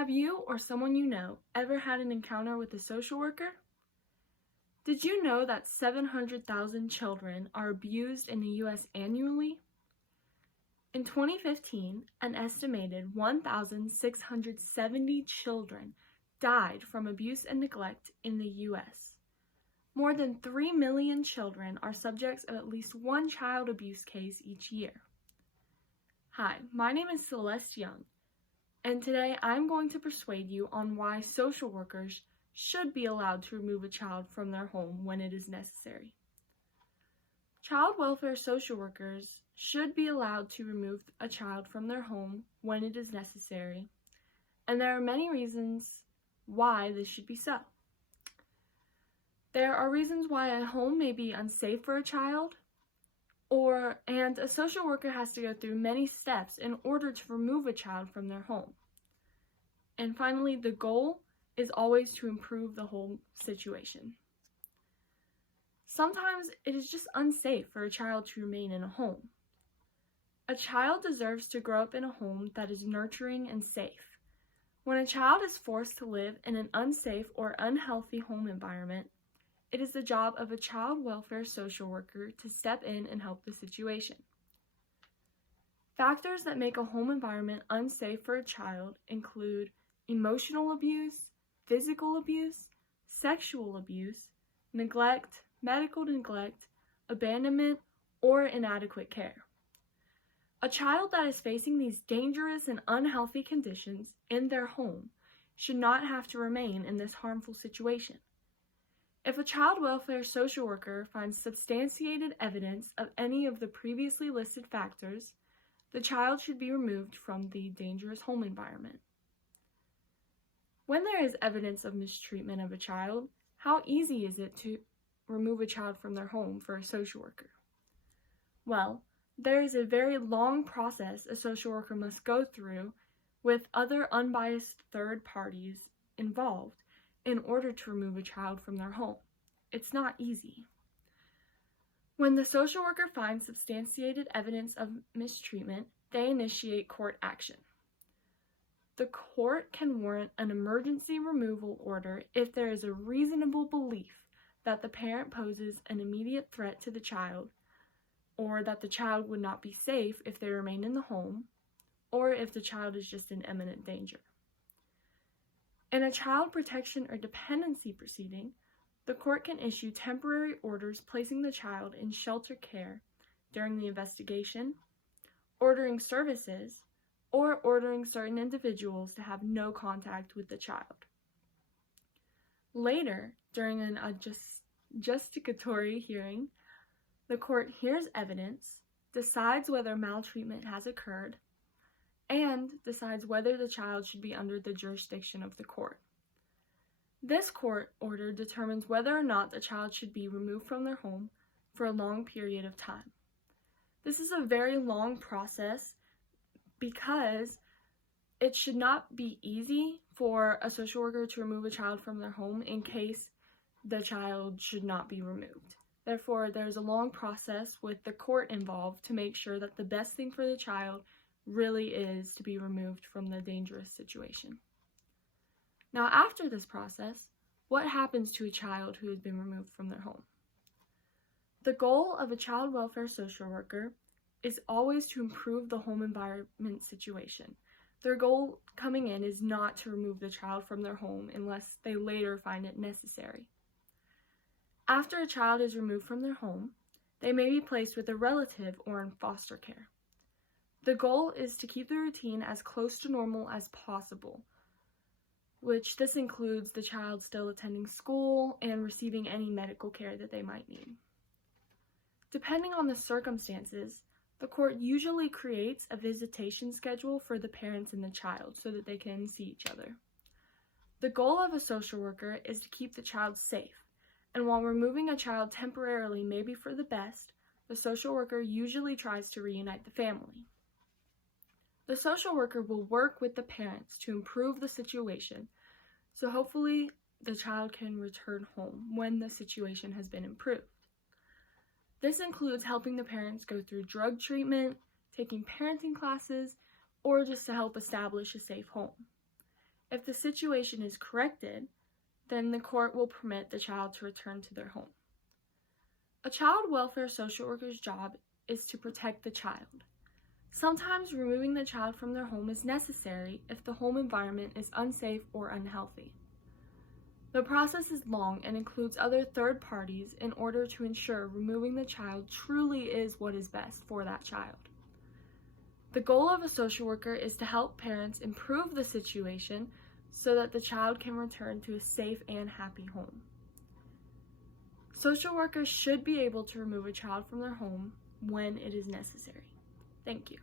Have you or someone you know ever had an encounter with a social worker? Did you know that 700,000 children are abused in the U.S. annually? In 2015, an estimated 1,670 children died from abuse and neglect in the U.S. More than 3 million children are subjects of at least one child abuse case each year. Hi, my name is Celeste Young, and today I'm going to persuade you on why social workers should be allowed to remove a child from their home when it is necessary. Child welfare social workers should be allowed to remove a child from their home when it is necessary, and there are many reasons why this should be so. There are reasons why a home may be unsafe for a child, and a social worker has to go through many steps in order to remove a child from their home. And finally, the goal is always to improve the whole situation. Sometimes it is just unsafe for a child to remain in a home. A child deserves to grow up in a home that is nurturing and safe. When a child is forced to live in an unsafe or unhealthy home environment, it is the job of a child welfare social worker to step in and help the situation. Factors that make a home environment unsafe for a child include emotional abuse, physical abuse, sexual abuse, neglect, medical neglect, abandonment, or inadequate care. A child that is facing these dangerous and unhealthy conditions in their home should not have to remain in this harmful situation. If a child welfare social worker finds substantiated evidence of any of the previously listed factors, the child should be removed from the dangerous home environment. When there is evidence of mistreatment of a child, how easy is it to remove a child from their home for a social worker? Well, there is a very long process a social worker must go through with other unbiased third parties involved in order to remove a child from their home. It's not easy. When the social worker finds substantiated evidence of mistreatment, they initiate court action. The court can warrant an emergency removal order if there is a reasonable belief that the parent poses an immediate threat to the child, or that the child would not be safe if they remain in the home, or if the child is just in imminent danger. In a child protection or dependency proceeding, the court can issue temporary orders placing the child in shelter care during the investigation, ordering services, or ordering certain individuals to have no contact with the child. Later, during an adjudicatory hearing, the court hears evidence, decides whether maltreatment has occurred, and decides whether the child should be under the jurisdiction of the court. This court order determines whether or not the child should be removed from their home for a long period of time. This is a very long process because it should not be easy for a social worker to remove a child from their home in case the child should not be removed. Therefore, there's a long process with the court involved to make sure that the best thing for the child really is to be removed from the dangerous situation. Now, after this process, what happens to a child who has been removed from their home? The goal of a child welfare social worker is always to improve the home environment situation. Their goal coming in is not to remove the child from their home unless they later find it necessary. After a child is removed from their home, they may be placed with a relative or in foster care. The goal is to keep the routine as close to normal as possible, which this includes the child still attending school and receiving any medical care that they might need. Depending on the circumstances, the court usually creates a visitation schedule for the parents and the child so that they can see each other. The goal of a social worker is to keep the child safe, and while removing a child temporarily may be for the best, the social worker usually tries to reunite the family. The social worker will work with the parents to improve the situation, so hopefully the child can return home when the situation has been improved. This includes helping the parents go through drug treatment, taking parenting classes, or just to help establish a safe home. If the situation is corrected, then the court will permit the child to return to their home. A child welfare social worker's job is to protect the child. Sometimes removing the child from their home is necessary if the home environment is unsafe or unhealthy. The process is long and includes other third parties in order to ensure removing the child truly is what is best for that child. The goal of a social worker is to help parents improve the situation so that the child can return to a safe and happy home. Social workers should be able to remove a child from their home when it is necessary. Thank you.